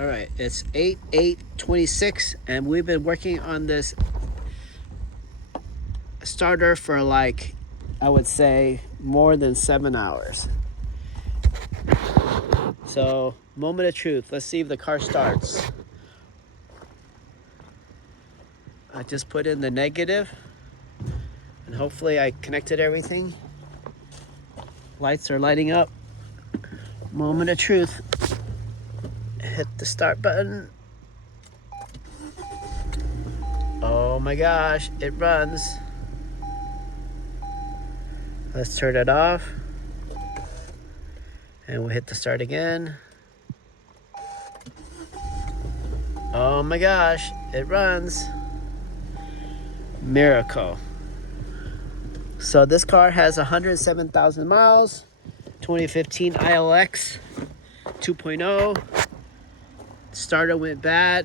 All right, it's 8/8/26, and we've been working on this starter for like, I would say, more than 7 hours. So, moment of truth. Let's see if the car starts. I just put in the negative, and hopefully I connected everything. Lights are lighting up. Moment of truth. Hit the start button. Oh my gosh, it runs. Let's turn it off. And we'll hit the start again. Oh my gosh, it runs. Miracle. So this car has 107,000 miles, 2015 ILX 2.0. Starter went bad.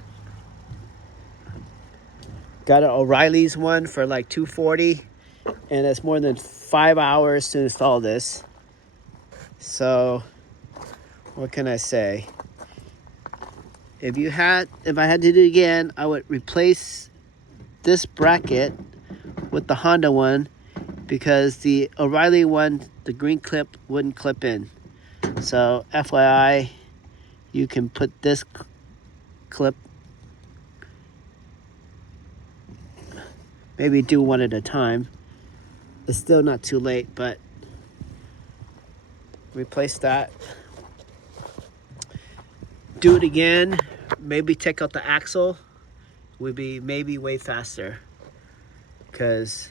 Got an O'Reilly's one for like $240, and it's more than 5 hours to install this. So what can I say? If I had to do it again, I would replace this bracket with the Honda one, because the O'Reilly one, the green clip wouldn't clip in. So FYI, you can put this clip, maybe do one at a time. It's still not too late, but replace that. Do it again, maybe take out the axle, would be maybe way faster, because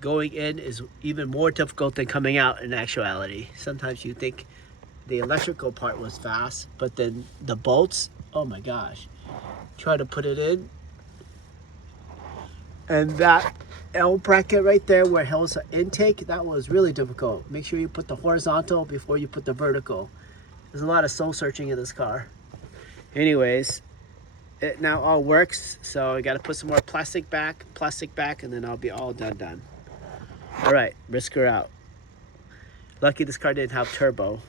going in is even more difficult than coming out in actuality. Sometimes you think the electrical part was fast, but then the bolts, oh my gosh. Try to put it in, and that L bracket right there where it holds the intake, that was really difficult. Make sure you put the horizontal before you put the vertical. There's a lot of soul searching in this car. Anyways, it now all works, so I got to put some more plastic back, and then I'll be all done. All right, risk her out. Lucky this car didn't have turbo.